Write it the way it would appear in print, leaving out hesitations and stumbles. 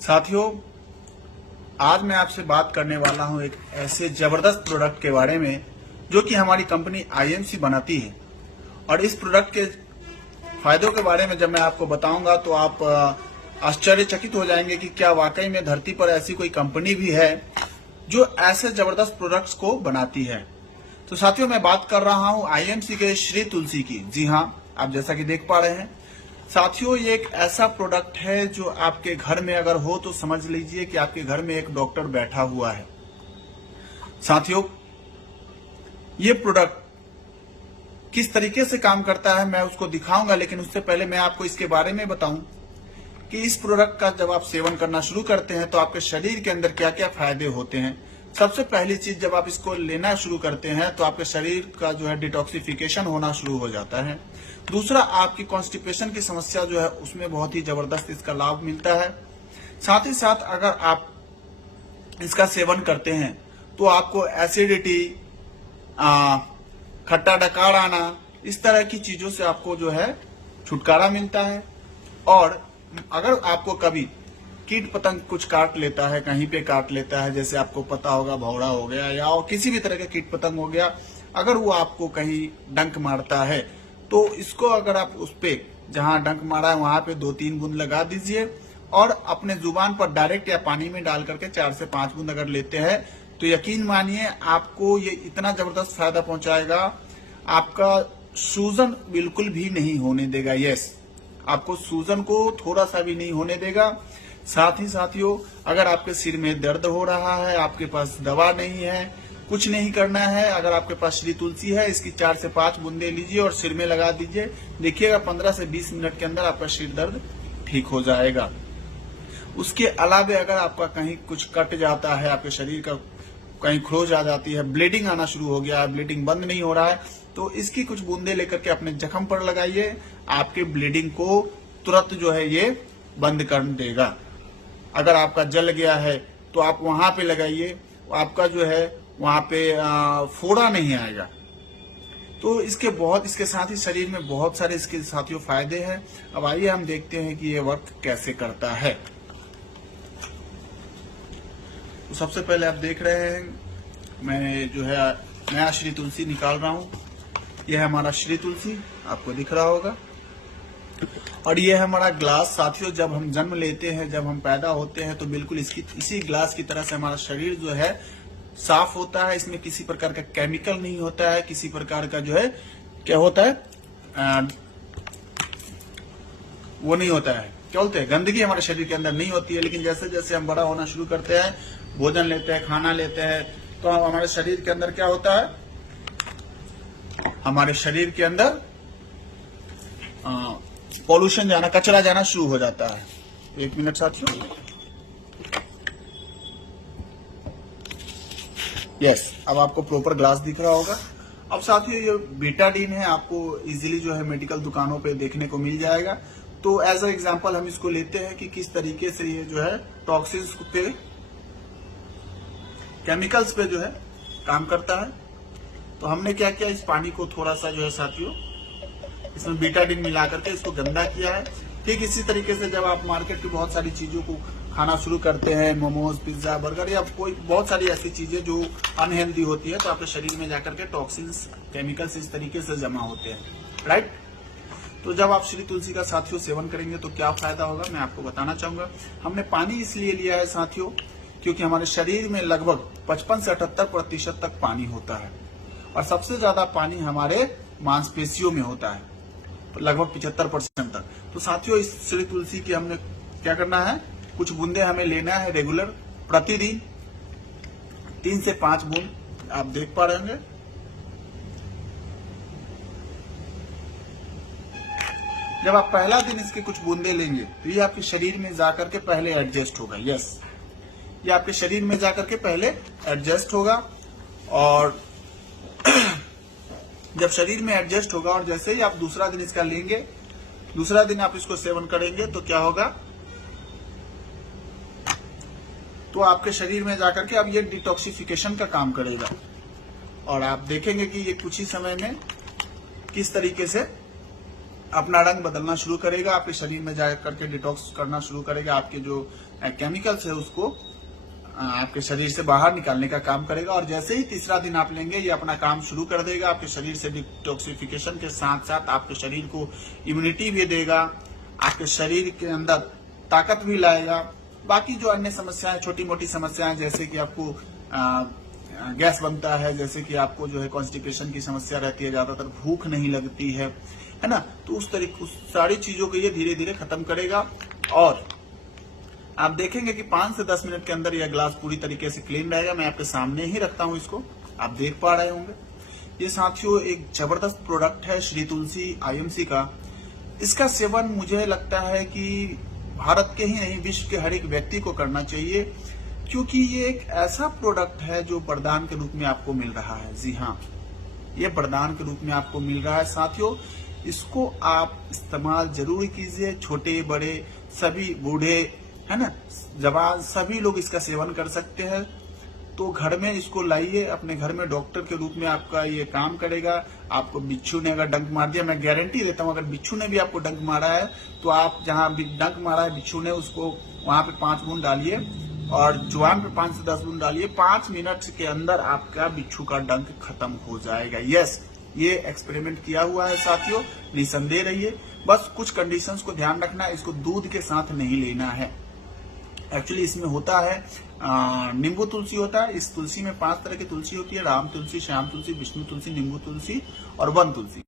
साथियों, आज मैं आपसे बात करने वाला हूं एक ऐसे जबरदस्त प्रोडक्ट के बारे में जो कि हमारी कंपनी आईएमसी बनाती है। और इस प्रोडक्ट के फायदों के बारे में जब मैं आपको बताऊंगा तो आप आश्चर्यचकित हो जाएंगे कि क्या वाकई में धरती पर ऐसी कोई कंपनी भी है जो ऐसे जबरदस्त प्रोडक्ट्स को बनाती है। तो साथियों, मैं बात कर रहा हूं आईएमसी के श्री तुलसी की। जी हां, आप जैसा कि देख पा रहे हैं साथियों, ये एक ऐसा प्रोडक्ट है जो आपके घर में अगर हो तो समझ लीजिए कि आपके घर में एक डॉक्टर बैठा हुआ है। साथियों, ये प्रोडक्ट किस तरीके से काम करता है मैं उसको दिखाऊंगा, लेकिन उससे पहले मैं आपको इसके बारे में बताऊं कि इस प्रोडक्ट का जब आप सेवन करना शुरू करते हैं तो आपके शरीर के अंदर क्या क्या फायदे होते हैं। सबसे पहली चीज, जब आप इसको लेना शुरू करते हैं तो आपके शरीर का जो है डिटॉक्सिफिकेशन होना शुरू हो जाता है। दूसरा, आपकी कॉन्स्टिपेशन की समस्या जो है उसमें बहुत ही जबरदस्त इसका लाभ मिलता है। साथ ही साथ अगर आप इसका सेवन करते हैं तो आपको एसिडिटी, खट्टा डकार आना, इस तरह की चीजों से आपको जो है छुटकारा मिलता है। और अगर आपको कभी कीट पतंग कुछ काट लेता है, कहीं पे काट लेता है, जैसे आपको पता होगा भौरा हो गया या और किसी भी तरह का कीट पतंग हो गया, अगर वो आपको कहीं डंक मारता है तो इसको अगर आप उस पे जहां डंक मारा है वहां पे 2-3 बूंद लगा दीजिए और अपने जुबान पर डायरेक्ट या पानी में डाल करके 4 से 5 बूंद अगर लेते हैं तो यकीन मानिए आपको ये इतना जबरदस्त फायदा पहुंचाएगा, आपका सूजन बिल्कुल भी नहीं होने देगा। यस, आपको सूजन को थोड़ा सा भी नहीं होने देगा। साथ ही साथियों, अगर आपके सिर में दर्द हो रहा है, आपके पास दवा नहीं है, कुछ नहीं करना है, अगर आपके पास श्री तुलसी है, इसकी 4 से 5 बूंदे लीजिए और सिर में लगा दीजिए। देखिएगा 15 से 20 मिनट के अंदर आपका सिर दर्द ठीक हो जाएगा। उसके अलावा अगर आपका कहीं कुछ कट जाता है, आपके शरीर का कहीं खरोच आ जाती है, ब्लीडिंग आना शुरू हो गया है, ब्लीडिंग बंद नहीं हो रहा है, तो इसकी कुछ बूंदे लेकर के अपने जख्म पर लगाइए। आपके ब्लीडिंग को तुरंत जो है ये बंद कर देगा। अगर आपका जल गया है तो आप वहां पे लगाइए, आपका जो है वहां पे फोड़ा नहीं आएगा। तो इसके साथ ही शरीर में बहुत सारे इसके साथियों फायदे हैं। अब आइए हम देखते हैं कि ये वर्क कैसे करता है। तो सबसे पहले आप देख रहे हैं मैं जो है नया श्री तुलसी निकाल रहा हूं। यह है हमारा श्री तुलसी, आपको दिख रहा होगा। और ये है हमारा ग्लास। साथियों, जब हम जन्म लेते हैं, जब हम पैदा होते हैं तो बिल्कुल इसी ग्लास की तरह से हमारा शरीर जो है साफ होता है। इसमें किसी प्रकार का केमिकल नहीं होता है, किसी प्रकार का जो है क्या होता है वो नहीं होता है, क्या बोलते हैं, गंदगी हमारे शरीर के अंदर नहीं होती है। लेकिन जैसे जैसे हम बड़ा होना शुरू करते हैं, भोजन लेते हैं, खाना लेते हैं, तो हमारे शरीर के अंदर क्या होता है, हमारे शरीर के अंदर पॉल्यूशन जाना, कचरा जाना शुरू हो जाता है। 1 मिनट साथियों। यस, अब आपको प्रॉपर ग्लास दिख रहा होगा। अब साथियों, ये बीटाडीन है, आपको इजीली जो है मेडिकल दुकानों पे देखने को मिल जाएगा। तो एज अ एग्जांपल हम इसको लेते हैं कि किस तरीके से ये जो है टॉक्सिन्स पे, केमिकल्स पे जो है काम करता है। तो हमने क्या किया, इस पानी को थोड़ा सा जो है साथियों इसमें बीटाडीन मिला करके इसको गंदा किया है। ठीक इसी तरीके से जब आप मार्केट की बहुत सारी चीजों को खाना शुरू करते हैं, मोमोज, पिज्जा, बर्गर या कोई बहुत सारी ऐसी चीजें जो अनहेल्दी होती है, तो आपके शरीर में जाकर के टॉक्सिन्स, केमिकल्स इस तरीके से जमा होते हैं, राइट। तो जब आप श्री तुलसी का साथियों सेवन करेंगे तो क्या फायदा होगा मैं आपको बताना चाहूंगा। हमने पानी इसलिए लिया है साथियों क्योंकि हमारे शरीर में लगभग 55 से 78% तक पानी होता है और सबसे ज्यादा पानी हमारे मांसपेशियों में होता है, लगभग 75% तक। तो साथियों, इस श्री तुलसी की हमने क्या करना है, कुछ बूंदे हमें लेना है रेगुलर, प्रतिदिन 3 से 5 बूंद आप देख पा रहे होंगे। जब आप पहला दिन इसके कुछ बूंदे लेंगे तो ये आपके शरीर में जाकर के पहले एडजस्ट होगा। यस, ये आपके शरीर में जाकर के पहले एडजस्ट होगा और जब शरीर में एडजस्ट होगा और जैसे ही आप दूसरा दिन इसका लेंगे, दूसरा दिन आप इसको सेवन करेंगे तो क्या होगा, तो आपके शरीर में जाकर के अब ये डिटॉक्सिफिकेशन का काम करेगा और आप देखेंगे कि ये कुछ ही समय में किस तरीके से अपना रंग बदलना शुरू करेगा, आपके शरीर में जा करके डिटॉक्स करना शुरू करेगा, आपके जो केमिकल्स है उसको आपके शरीर से बाहर निकालने का काम करेगा। और जैसे ही तीसरा दिन आप लेंगे, ये अपना काम शुरू कर देगा। आपके शरीर से डिटॉक्सिफिकेशन के साथ साथ आपके शरीर को इम्यूनिटी भी देगा, आपके शरीर के अंदर ताकत भी लाएगा। बाकी जो अन्य समस्याएं, छोटी मोटी समस्याएं, जैसे कि आपको गैस बनता है, जैसे कि आपको जो है कॉन्स्टिपेशन की समस्या रहती है, ज्यादातर भूख नहीं लगती है ना, तो उस सारी चीजों को ये धीरे धीरे खत्म करेगा। और आप देखेंगे कि 5 से 10 मिनट के अंदर यह ग्लास पूरी तरीके से क्लीन रहेगा। मैं आपके सामने ही रखता हूं इसको, आप देख पा रहे होंगे। ये साथियों एक जबरदस्त प्रोडक्ट है श्री तुलसी IMC का। इसका सेवन मुझे लगता है कि भारत के ही नहीं, विश्व के हर एक व्यक्ति को करना चाहिए, क्योंकि ये एक ऐसा प्रोडक्ट है जो वरदान के रूप में आपको मिल रहा है। जी हाँ, ये वरदान के रूप में आपको मिल रहा है साथियों। इसको आप इस्तेमाल जरूर कीजिए, छोटे बड़े सभी, बूढ़े है ना, जवान, सभी लोग इसका सेवन कर सकते हैं। तो घर में इसको लाइए, अपने घर में डॉक्टर के रूप में आपका ये काम करेगा। आपको बिच्छू ने अगर डंक मार दिया, मैं गारंटी देता हूं, अगर बिच्छू ने भी आपको डंक मारा है तो आप जहां भी डंक मारा है बिच्छू ने, उसको वहां पे 5 बूंद डालिए और जुबान पे 5 से 10 बूंद डालिए। 5 मिनट के अंदर आपका बिच्छू का डंक खत्म हो जाएगा। यस, ये एक्सपेरिमेंट किया हुआ है साथियों, निसंदेह रहिए। बस कुछ कंडीशंस को ध्यान रखना है, इसको दूध के साथ नहीं लेना है। एक्चुअली इसमें होता है नींबू तुलसी होता है। इस तुलसी में 5 तरह की तुलसी होती है: राम तुलसी, श्याम तुलसी, विष्णु तुलसी, नींबू तुलसी और वन तुलसी।